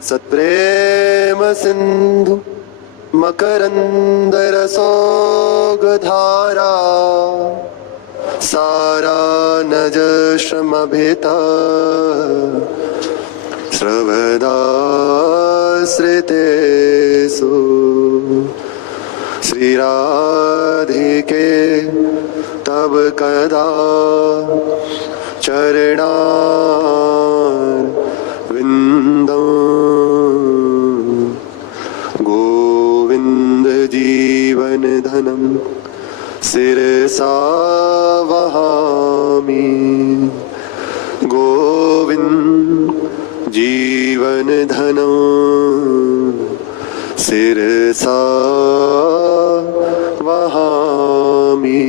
सत्प्रेम सिंधु मकरंद रसोगधारा सारा नज श्रमभिता श्रवदाश्रितेषु श्री राधिके तब कदा चरणारविंदं गोविंद जीवन धनम शिरसा वहामि गोविंद जीवन धनम शिरसा वहामि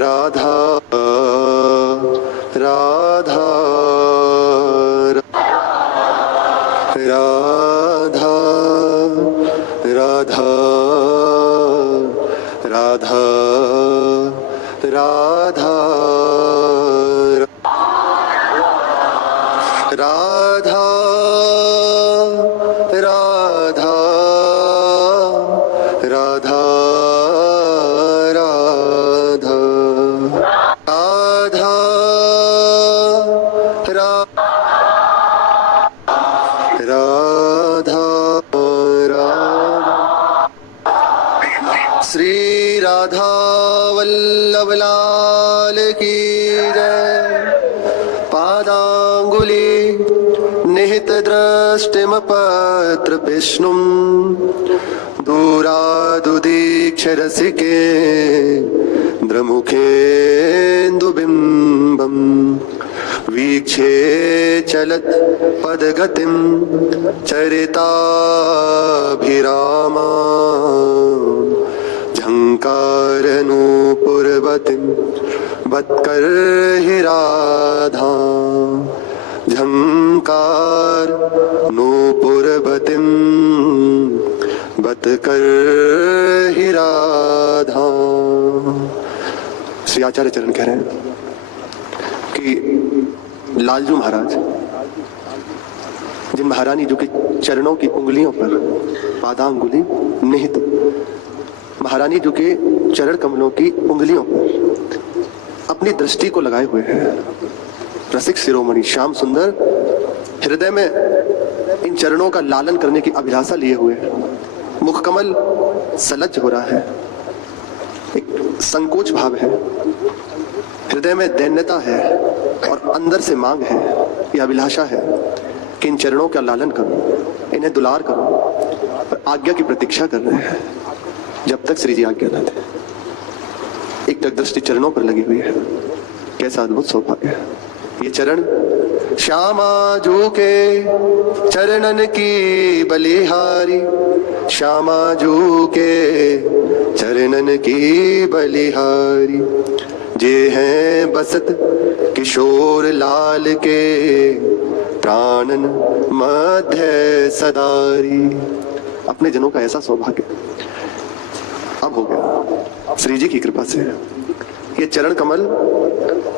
राधा राधा राधा राधा राधा राधा राधा राधा राधा राधा राधा श्री राधा वल्लभ लाल की जय। पादांगुली निहित दृष्टिम पत्र विष्णुम दूरादुदीक्ष रसिके द्रमुखेन्दुबिम्बम् वीक्षे चलत पदगतिं चरिताभिरामा झंकारनूपुरवतीं बत्कर्हि राधा झंकार नूपुरवतीं बत्कर्हि राधा। श्री आचार्य चरण कह रहे हैं कि लालजू महाराज जिन महारानी जो कि चरणों की उंगलियों पर पादांगुली निहित महारानी जो कि चरण कमलों की उंगलियों पर अपनी दृष्टि को लगाए हुए हैं, रसिक शिरोमणि श्याम सुंदर हृदय में इन चरणों का लालन करने की अभिलाषा लिए हुए हैं। मुखकमल सलज्ज हो रहा है, एक संकोच भाव है, हृदय में दैन्यता है और अंदर से मांग है, यह अभिलाषा है कि इन चरणों का लालन करूं, इन्हें दुलार करूं, और आज्ञा की प्रतीक्षा कर रहे हैं जब तक श्री जी आज्ञा न दे। एक टक दृष्टि चरणों पर लगी हुई है, कैसा अद्भुत सौभाग्य है। ये चरण श्यामा जो के चरणन की बलिहारी, श्यामा जो के चरणन की बलिहारी, जे हैं बसत किशोर लाल के प्राणन मध्य सदारी। अपने जनों का ऐसा सौभाग्य अब हो गया श्री जी की कृपा से। ये चरण कमल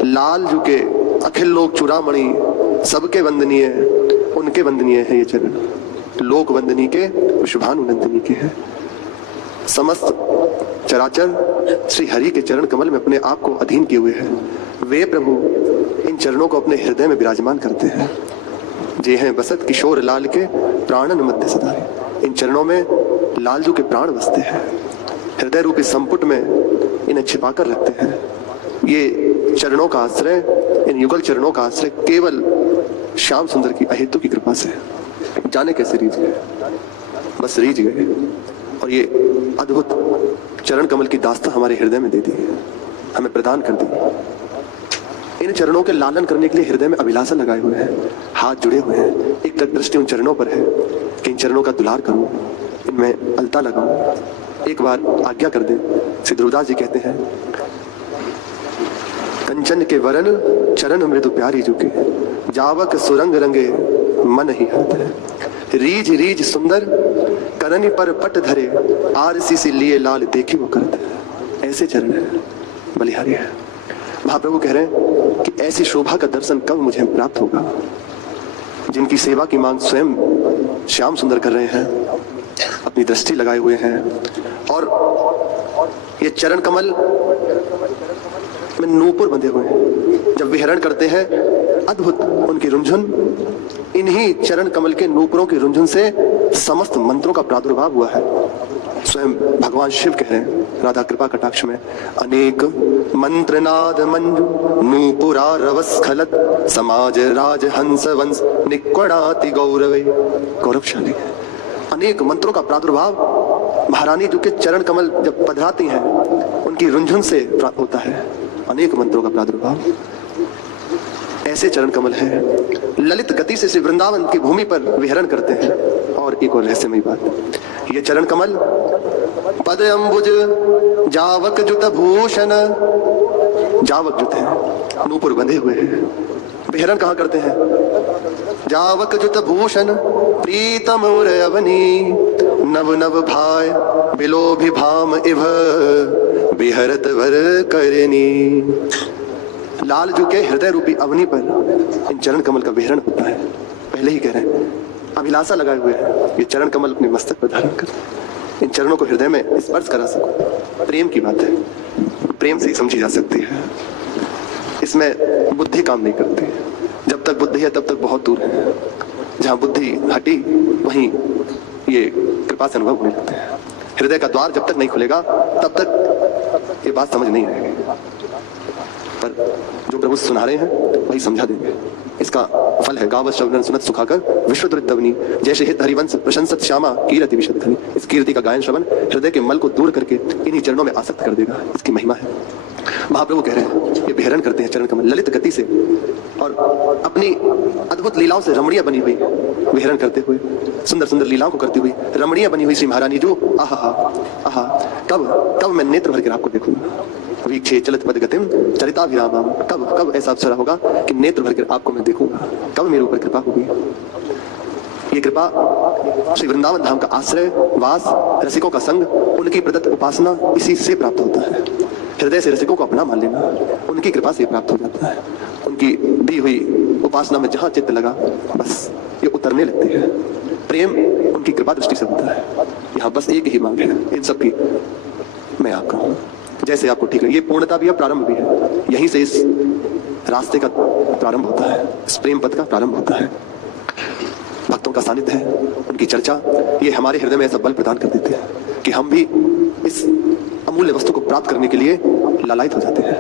लाल जो के अखिल लोक चूड़ामणि सबके वंदनीय, उनके वंदनीय है ये चरण, लोक वंदनी के, शुभानुनंदनी के हैं। समस्त चराचर श्री हरि के चरण कमल में अपने आप को अधीन किए हुए हैं। वे प्रभु इन चरणों को अपने हृदय में विराजमान करते हैं। जे हैं बसत किशोर लाल के प्राणन मध्य सदारे। इन चरणों में लालजू के प्राण बसते हैं, हृदय रूपी संपुट में इन्हें छिपाकर रखते हैं। ये चरणों का आश्रय, इन युगल चरणों का आश्रय केवल श्याम सुंदर की अहेतु की कृपा से। जाने कैसे रीझ गए, बस रीझ गए और ये अद्भुत चरण कमल की दास्ता हमारे हृदय में दे दी, हमें प्रदान कर दी। इन चरणों के लालन करने के लिए हृदय में अभिलाषा लगाए हुए हैं, हाथ जुड़े हुए हैं। एक तक दृष्टि उन चरणों पर है कि इन चरणों का दुलार करूं, इनमें अलता लगाऊं। एक बार आज्ञा कर दे। श्री ध्रुवदास जी कहते हैं, कंचन के वरन चरण मृदु प्यारी झुके, जावक सुरंग रंगे मन ही हृदय। रीझ रीझ सुंदर करनी पर पट धरे, आरसी से लिए लाल देखी वो करते। ऐसे चरण है, बलिहारी है। महाप्रभु कह रहे हैं कि ऐसी शोभा का दर्शन कब मुझे प्राप्त होगा। जिनकी सेवा की मांग स्वयं श्याम सुंदर कर रहे हैं, अपनी दृष्टि लगाए हुए हैं। और ये चरण कमल में नूपुर बंधे हुए हैं, जब विहरण करते हैं अद्भुत उनकी रुंझुन, इन्हीं चरण कमल के नूपुरों की रुंझुन से समस्त मंत्रों का प्रादुर्भाव हुआ है। स्वयं भगवान शिव कह रहे हैं राधा कृपा कटाक्ष में, अनेक मंत्रनाद मंजु नूपुरा रवस्खलत समाज राज हंस वंश निक्वड़ाति गौरवे। गौरवशाली अनेक मंत्रों का प्रादुर्भाव महारानी जो के चरण कमल जब पधराती हैं उनकी रुंझुन से प्राप्त होता है। अनेक मंत्रों का प्रादुर्भाव, ऐसे चरण कमल है, ललित गति से श्री वृंदावन की भूमि पर विहरण करते हैं। और एक और रहस्यमयी बात, ये चरण कमल पद अंबुज जावक जुत भूषण, जावक जुत है, नूपुर बंधे हुए हैं, विहरण कहां करते हैं? जावक जुत भूषण प्रीतम अवनी नव नव भाय बिलोभिभाम इव बिहरत वर करनी। लाल जो के हृदय रूपी अवनी पर इन चरण कमल का विहरण होता है। पहले ही कह रहे हैं अभिलाषा लगाए हुए हैं ये चरण कमल अपने मस्तक पर धारण कर, इन चरणों को हृदय में स्पर्श करा सको। प्रेम की बात है, प्रेम से ही समझी जा सकती है, इसमें बुद्धि काम नहीं करती। जब तक बुद्धि है तब तक बहुत दूर है, जहां बुद्धि हटी वहीं ये कृपा से अनुभव होने लगते हैं। हृदय का द्वार जब तक नहीं खुलेगा तब तक ये बात समझ नहीं आएगी, पर जो प्रभु सुना रहे हैं वही समझा देंगे। इसका फल है गावत श्रवण सुनत सुखाकर विश्वदवनी जैसे हित हरिवंश प्रशंसत श्यामा कीरति विशुद्धनि। इस कीर्ति का गायन श्रवण हृदय के मल को दूर करके इन्हीं चरणों में आसक्त कर देगा, इसकी महिमा है। महाप्रभु कह रहे हैं ये विहरण करते हैं चरण कमल ललित गति से और अपनी अद्भुत लीलाओं से रमणीय बनी हुई विहरण करते हुए, सुंदर सुंदर लीलाओं को करती हुई रमणीय बनी हुई श्री महारानी जो आहा आहा, कब कब मैं नेत्र भर कर आपको देखूंगा। वीक्षे चलित पद गतिम चरिताभिरामम, कब कब ऐसा अवसर होगा कि नेत्र भर कर आपको मैं देखूंगा, कब मेरे ऊपर कृपा होगी। ये कृपा श्री वृंदावन धाम का आश्रय वास, रसिकों का संग, उनकी प्रदत्त उपासना इसी से प्राप्त होता है। हृदय से रसिकों को अपना मान लेना उनकी कृपा से प्राप्त हो जाता है। उनकी दी हुई उपासना में जहां चित्त लगा बस ये उतरने लगती है। प्रेम उनकी कृपा दृष्टि से होता है। यहाँ बस एक ही मांग है इन सब की, मैं आपका हूं, जैसे आपको ठीक है। ये पूर्णता भी है, प्रारंभ भी है, यहीं से इस रास्ते का प्रारंभ होता है, इस प्रेम पथ का प्रारंभ होता है। भक्तों का सानिध्य है, उनकी चर्चा, ये हमारे हृदय में ऐसा बल प्रदान कर देते हैं कि हम भी इस अमूल्य वस्तु को प्राप्त करने के लिए लालायित हो जाते हैं।